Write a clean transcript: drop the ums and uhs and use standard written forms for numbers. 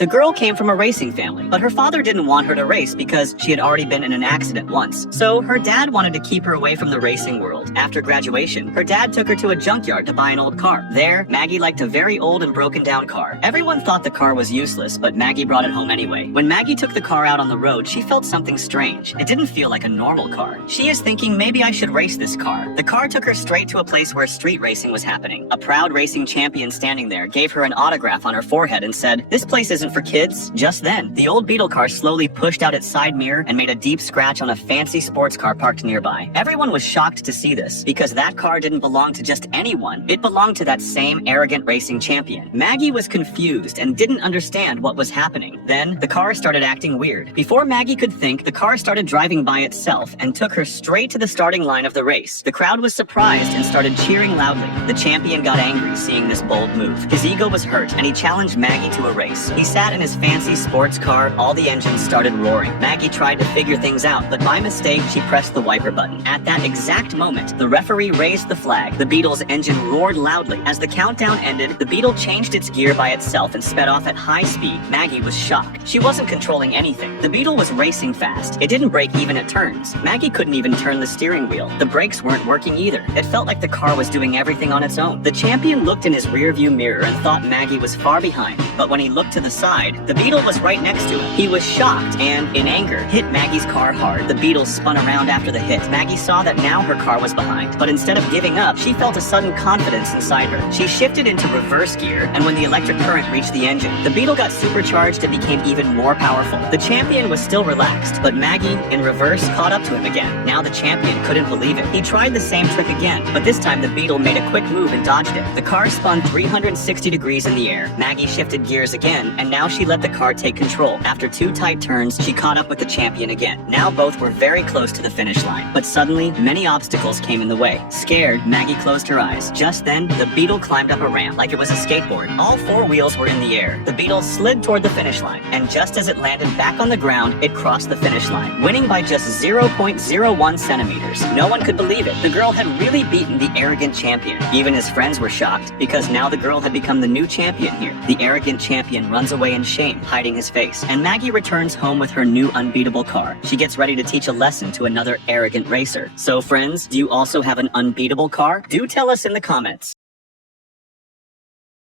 The girl came from a racing family, but her father didn't want her to race because she had already been in an accident once. So her dad wanted to keep her away from the racing world. After graduation, her dad took her to a junkyard to buy an old car. There, Maggie liked a very old and broken down car. Everyone thought the car was useless, but Maggie brought it home anyway. When Maggie took the car out on the road, she felt something strange. It didn't feel like a normal car. She is thinking, maybe I should race this car. The car took her straight to a place where street racing was happening. A proud racing champion standing there gave her an autograph on her forehead and said, "This place isn't for kids." Just then, the old beetle car slowly pushed out its side mirror and made a deep scratch on a fancy sports car parked nearby. Everyone was shocked to see this, because that car didn't belong to just anyone. It belonged to that same arrogant racing champion. Maggie was confused and didn't understand what was happening. Then, the car started acting weird. Before Maggie could think, the car started driving by itself and took her straight to the starting line of the race. The crowd was surprised and started cheering loudly. The champion got angry seeing this bold move. His ego was hurt and he challenged Maggie to a race. He sat in his fancy sports car, all the engines started roaring. Maggie tried to figure things out, but by mistake, she pressed the wiper button. At that exact moment, the referee raised the flag. The Beetle's engine roared loudly. As the countdown ended, the Beetle changed its gear by itself and sped off at high speed. Maggie was shocked. She wasn't controlling anything. The Beetle was racing fast. It didn't brake even at turns. Maggie couldn't even turn the steering wheel. The brakes weren't working either. It felt like the car was doing everything on its own. The champion looked in his rearview mirror and thought Maggie was far behind. But when he looked to the side, the Beetle was right next to him. He was shocked and, in anger, hit Maggie's car hard. The Beetle spun around after the hit. Maggie saw that now her car was behind. But instead of giving up, she felt a sudden confidence inside her. She shifted into reverse gear, and when the electric current reached the engine, the Beetle got supercharged and became even more powerful. The champion was still relaxed, but Maggie, in reverse, caught up to him again. Now the champion couldn't believe it. He tried the same trick again, but this time the Beetle made a quick move and dodged it. The car spun 360 degrees in the air. Maggie shifted gears again, and now she let the car take control. After 2 tight turns, she caught up with the champion again. Now both were very close to the finish line, but suddenly, many obstacles came in the way. Scared, Maggie closed her eyes. Just then, the Beetle climbed up a ramp like it was a skateboard. All 4 wheels were in the air. The Beetle slid toward the finish line, and just as it landed back on the ground, it crossed the finish line, winning by just 0.01 centimeters. No one could believe it. The girl had really beaten the arrogant champion. Even his friends were shocked, because now the girl had become the new champion here. The arrogant champion runs away in shame, hiding his face, and Maggie returns home with her new unbeatable car. She gets ready to teach a lesson to another arrogant racer. So friends, do you also have an unbeatable car? Do tell us in the comments.